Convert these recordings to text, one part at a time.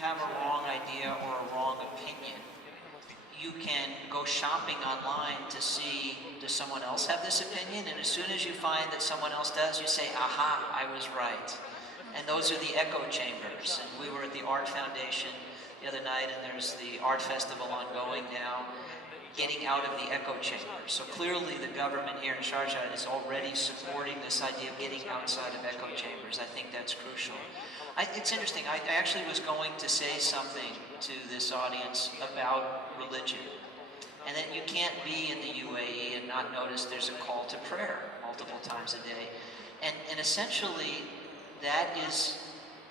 have a wrong idea or a wrong opinion, you can go shopping online to see, does someone else have this opinion? And as soon as you find that someone else does, you say, aha, I was right. And those are the echo chambers. And we were at the Art Foundation the other night, and there's the art festival ongoing now, getting out of the echo chamber. So clearly the government here in Sharjah is already supporting this idea of getting outside of echo chambers. I think that's crucial. It's interesting, I actually was going to say something to this audience about religion. And that you can't be in the UAE and not notice there's a call to prayer multiple times a day. And essentially, that is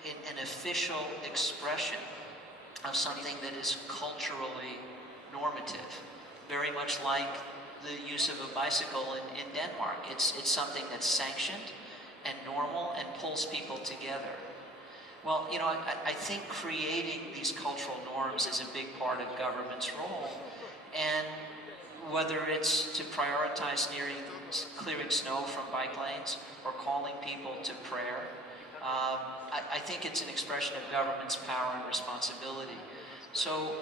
an official expression of something that is culturally normative. Very much like the use of a bicycle in Denmark. It's something that's sanctioned and normal and pulls people together. Well, you know, I think creating these cultural norms is a big part of government's role. And whether it's to prioritize clearing snow from bike lanes or calling people to prayer, I think it's an expression of government's power and responsibility. So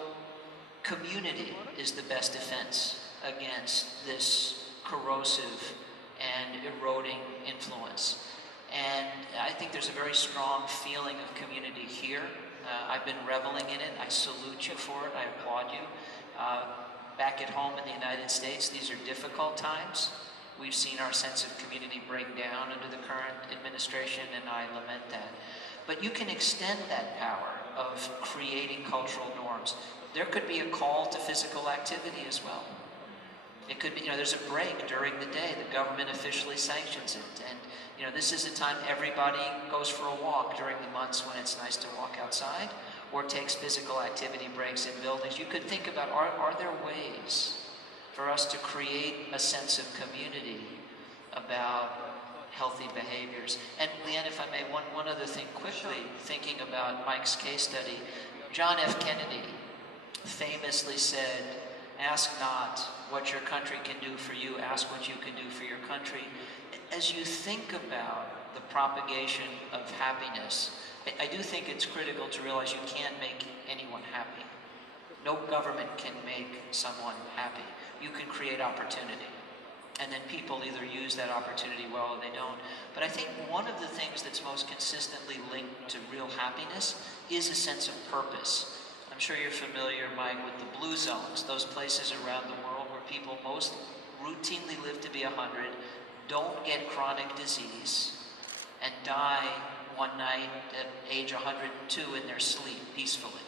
community is the best defense against this corrosive and eroding influence. And I think there's a very strong feeling of community here. I've been reveling in it. I salute you for it. I applaud you. Back at home in the United States, these are difficult times. We've seen our sense of community break down under the current administration, and I lament that. But you can extend that power of creating cultural norms. There could be a call to physical activity as well. It could be, you know, there's a break during the day. The government officially sanctions it. And, you know, this is a time everybody goes for a walk during the months when it's nice to walk outside, or takes physical activity breaks in buildings. You could think about, are there ways for us to create a sense of community about healthy behaviors? And Leanne, if I may, one other thing quickly, thinking about Mike's case study, John F. Kennedy famously said, ask not what your country can do for you, ask what you can do for your country. As you think about the propagation of happiness, I do think it's critical to realize you can't make anyone happy. No government can make someone happy. You can create opportunity. And then people either use that opportunity well or they don't. But I think one of the things that's most consistently linked to real happiness is a sense of purpose. I'm sure you're familiar, Mike, with the blue zones, those places around the world where people most routinely live to be 100, don't get chronic disease, and die one night at age 102 in their sleep peacefully.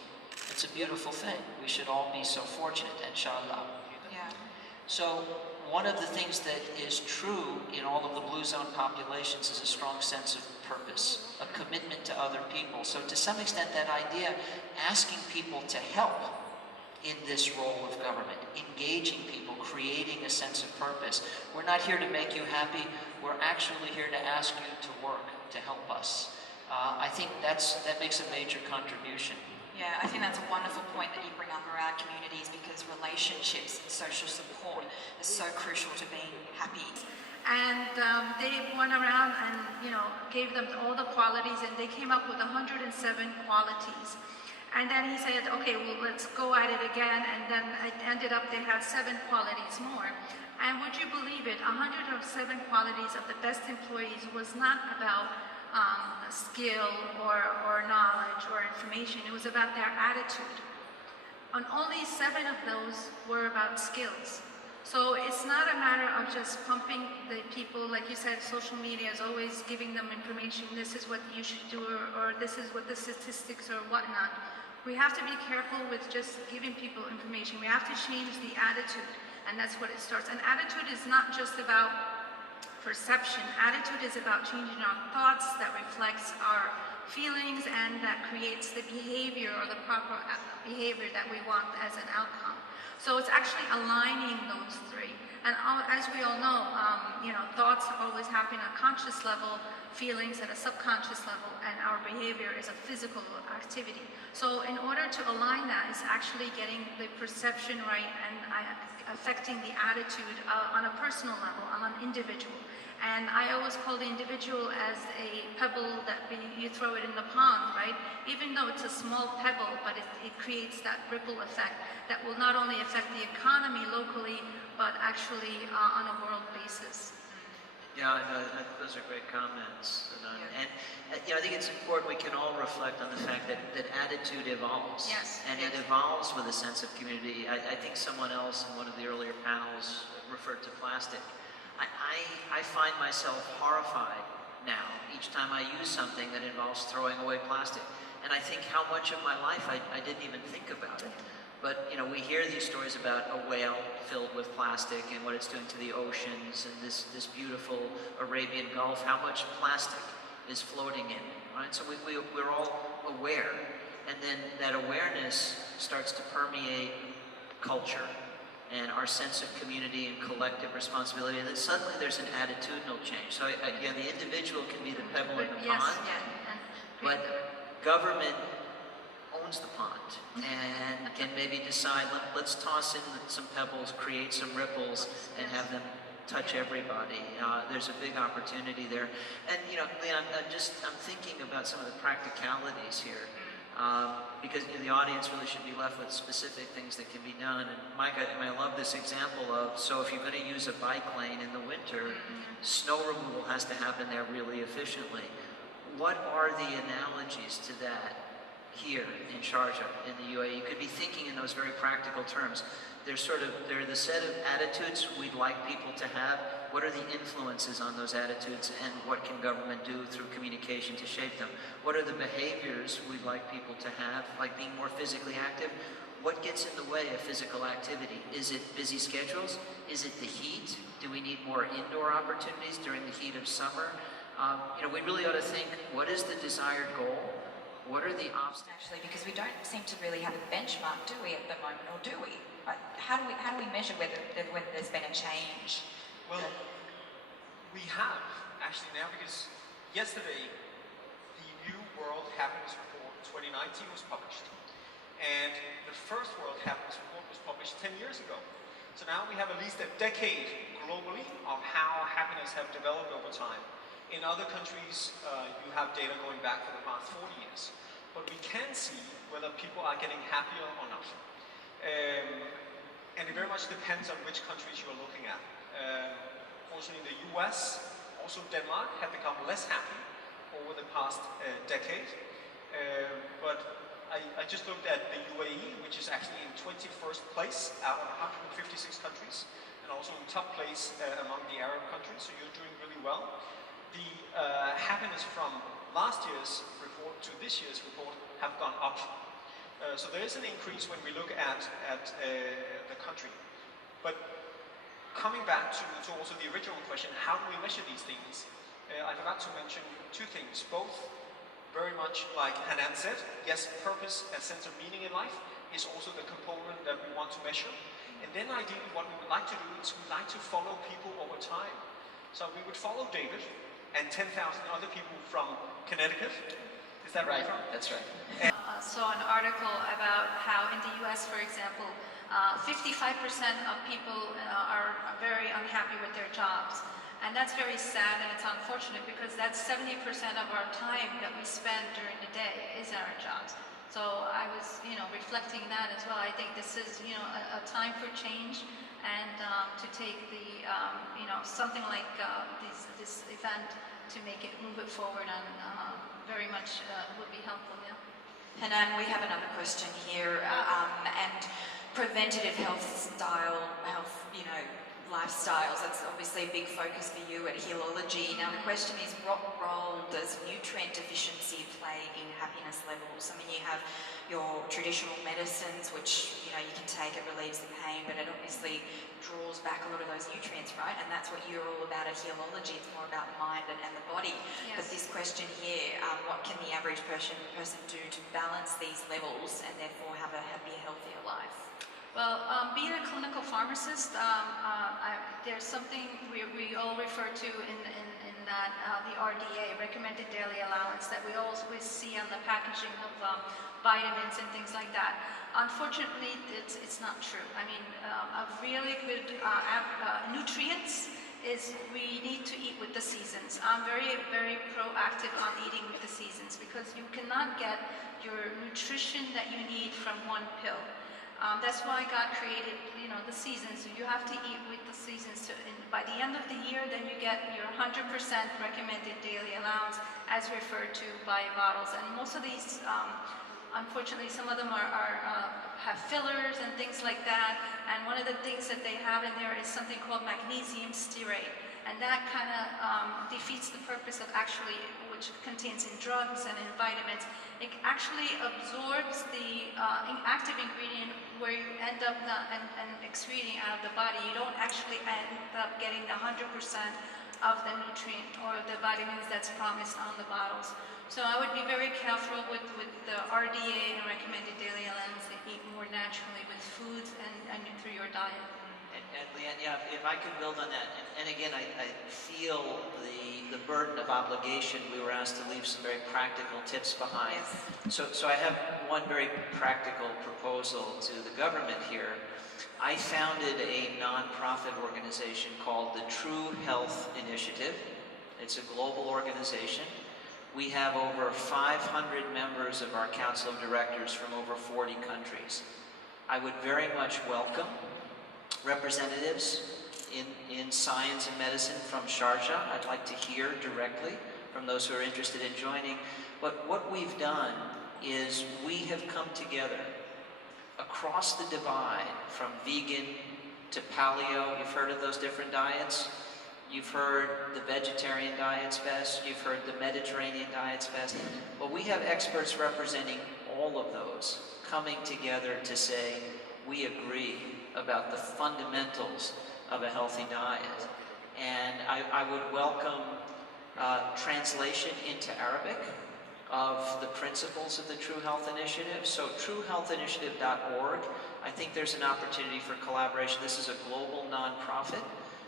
It's a beautiful thing. We should all be so fortunate, inshallah. Yeah. So one of the things that is true in all of the blue zone populations is a strong sense of purpose, a commitment to other people. So to some extent, that idea, asking people to help in this role of government, engaging people, creating a sense of purpose. We're not here to make you happy. We're actually here to ask you to work, to help us. I think that makes a major contribution. Yeah, I think that's a wonderful point that you bring up around communities, because relationships and social support is so crucial to being happy. And they went around and, you know, gave them all the qualities, and they came up with 107 qualities. And then he said, okay, well, let's go at it again. And then it ended up they had 7 qualities more. And would you believe it, 107 qualities of the best employees was not about skill or knowledge or information. It was about their attitude. And only 7 of those were about skills. So it's not a matter of just pumping the people, like you said, social media is always giving them information, this is what you should do, or this is what the statistics or whatnot. We have to be careful with just giving people information. We have to change the attitude, and that's what it starts. And attitude is not just about perception. Attitude is about changing our thoughts that reflects our feelings and that creates the behavior or the proper behavior that we want as an outcome. So it's actually aligning those 3. And as we all know, you know, thoughts always happen at conscious level, feelings at a subconscious level, and our behavior is a physical activity. So in order to align that is actually getting the perception right and affecting the attitude on a personal level, on an individual. And I always call the individual as a pebble that you throw it in the pond, right? Even though it's a small pebble, but it creates that ripple effect that will not only affect the economy locally, but actually on a world basis. Yeah, no, those are great comments. And I think it's important we can all reflect on the fact that attitude evolves. Yes. And it evolves with a sense of community. I think someone else in one of the earlier panels referred to plastic. I find myself horrified now each time I use something that involves throwing away plastic. And I think how much of my life I didn't even think about it. But we hear these stories about a whale filled with plastic and what it's doing to the oceans and this beautiful Arabian Gulf, how much plastic is floating in, right? So we're all aware. And then that awareness starts to permeate culture and our sense of community and collective responsibility, and then suddenly there's an attitudinal change. So again, the individual can be the pebble in the pond, but government owns the pond and can maybe decide, let's toss in some pebbles, create some ripples, and have them touch everybody. There's a big opportunity there. And Leon, I'm thinking about some of the practicalities here. Because the audience really should be left with specific things that can be done. And Mike, I love this example of, so if you're going to use a bike lane in the winter, snow removal has to happen there really efficiently. What are the analogies to that here in Sharjah, in the UAE? You could be thinking in those very practical terms. They're the set of attitudes we'd like people to have. What are the influences on those attitudes, and what can government do through communication to shape them? What are the behaviors we'd like people to have, like being more physically active? What gets in the way of physical activity? Is it busy schedules? Is it the heat? Do we need more indoor opportunities during the heat of summer? We really ought to think, what is the desired goal? What are the obstacles? Actually, because we don't seem to really have a benchmark, do we, at the moment, or do we? How do we measure whether there's been a change? Well, we have actually now, because yesterday the new World Happiness Report 2019 was published, and the first World Happiness Report was published 10 years ago. So now we have at least a decade globally of how happiness have developed over time. In other countries, you have data going back for the past 40 years, but we can see whether people are getting happier or not. And it very much depends on which countries you're looking at. Fortunately, the US, also Denmark, have become less happy over the past decade. But I just looked at the UAE, which is actually in 21st place out of 156 countries, and also in top place among the Arab countries, so you're doing really well. The happiness from last year's report to this year's report have gone up. So there is an increase when we look at the country. But coming back to also the original question, how do we measure these things? I forgot to mention two things, both very much like Hanan said, yes, purpose and sense of meaning in life is also the component that we want to measure. And then ideally what we would like to do is we'd like to follow people over time. So we would follow David and 10,000 other people from Connecticut. Is that right? That's right. Saw an article about how in the US, for example, 55% of people are very unhappy with their jobs. And that's very sad and it's unfortunate because that's 70% of our time that we spend during the day is our jobs. So I was, reflecting that as well. I think this is, a time for change and to take the, something like this event to move it forward and very much would be helpful, yeah. Hanan, we have another question here, and preventative lifestyles, that's obviously a big focus for you at Healology. Now the question is, what role does nutrient deficiency play in happiness levels? I mean, you have your traditional medicines, which you can take, it relieves the pain, but it obviously draws back a lot of those nutrients, right? And that's what you're all about at Healology. It's more about the mind and the body. Yes. But this question here, what can the average person do to balance these levels and therefore have a happier, healthier life? Well, being a clinical pharmacist, there's something we all refer to in that the RDA, recommended daily allowance, that we always see on the packaging of vitamins and things like that. Unfortunately, it's not true. I mean, a really good nutrients is we need to eat with the seasons. I'm very, very proactive on eating with the seasons because you cannot get your nutrition that you need from one pill. That's why God created, the seasons. So you have to eat with the seasons. And by the end of the year, then you get your 100% recommended daily allowance as referred to by bottles. And most of these, unfortunately, some of them have fillers and things like that. And one of the things that they have in there is something called magnesium stearate. And that kind of defeats the purpose of actually, which contains in drugs and in vitamins. It actually absorbs the active ingredient where you end up and excreting out of the body. You don't actually end up getting the 100% of the nutrient or the vitamins that's promised on the bottles. So I would be very careful with the RDA and recommended daily allowance and eat more naturally with foods and through your diet. And Leanne, yeah, if I could build on that, and again, I feel the burden of obligation. We were asked to leave some very practical tips behind. Yes. So I have one very practical proposal to the government here. I founded a nonprofit organization called the True Health Initiative. It's a global organization. We have over 500 members of our council of directors from over 40 countries. I would very much welcome representatives in science and medicine from Sharjah. I'd like to hear directly from those who are interested in joining. But what we've done is we have come together across the divide from vegan to paleo. You've heard of those different diets. You've heard the vegetarian diet's best. You've heard the Mediterranean diet's best. Well, we have experts representing all of those coming together to say, we agree about the fundamentals of a healthy diet. And I would welcome translation into Arabic of the principles of the True Health Initiative. So truehealthinitiative.org, I think there's an opportunity for collaboration. This is a global nonprofit,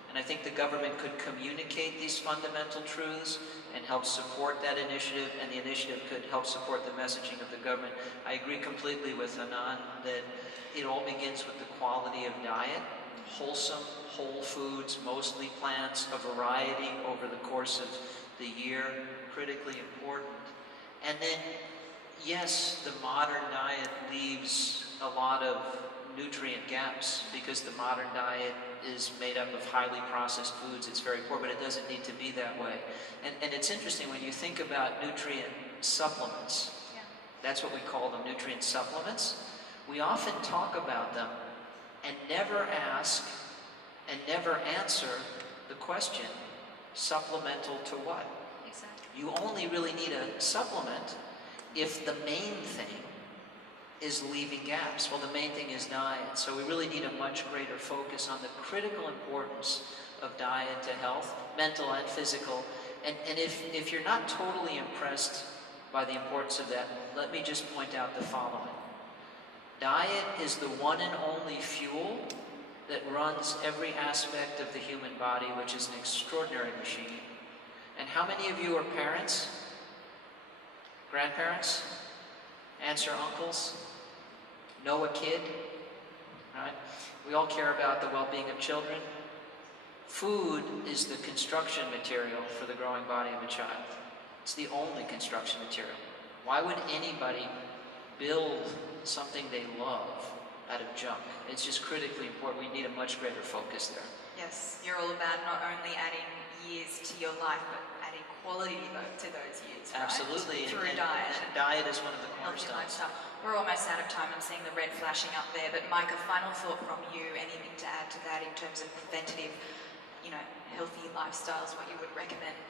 and I think the government could communicate these fundamental truths and help support that initiative, and the initiative could help support the messaging of the government. I agree completely with Hanan that it all begins with the quality of diet, wholesome, whole foods, mostly plants, a variety over the course of the year, critically important. And then, yes, the modern diet leaves a lot of nutrient gaps because the modern diet is made up of highly processed foods. It's very poor, but it doesn't need to be that way. And it's interesting when you think about nutrient supplements. Yeah. That's what we call them, nutrient supplements. We often talk about them and never ask and never answer the question, supplemental to what? Exactly. You only really need a supplement if the main thing is leaving gaps. Well, the main thing is diet. So we really need a much greater focus on the critical importance of diet to health, mental and physical. And if you're not totally impressed by the importance of that, let me just point out the following. Diet is the one and only fuel that runs every aspect of the human body, which is an extraordinary machine. And how many of you are parents? Grandparents? Aunts or uncles? Know a kid? Right? We all care about the well-being of children. Food is the construction material for the growing body of a child. It's the only construction material. Why would anybody build something they love out of junk? It's just critically important. We need a much greater focus there. Yes, you're all about not only adding years to your life, but adding quality to those years, right? Absolutely. Through and diet. And diet is one of the Healthy cornerstones. lifestyle. We're almost out of time. I'm seeing the red flashing up there. But Mike, a final thought from you, anything to add to that in terms of preventative, healthy lifestyles, what you would recommend?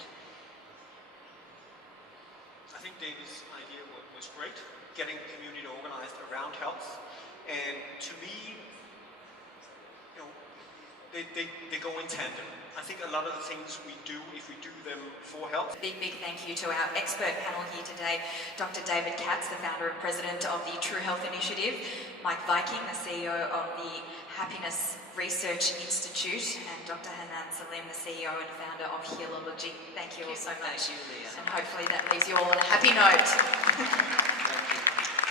I think David's idea was great, getting the community organized around health. And to me, they go in tandem. I think a lot of the things we do, if we do them for health. Big thank you to our expert panel here today, Dr. David Katz, the founder and president of the True Health Initiative, Mike Viking, the CEO of the Happiness Research Institute, and Dr. Hanan Selim, the CEO and founder of Healology. Thank you all so much. Thank you, Leah. And hopefully that leaves you all on a happy note.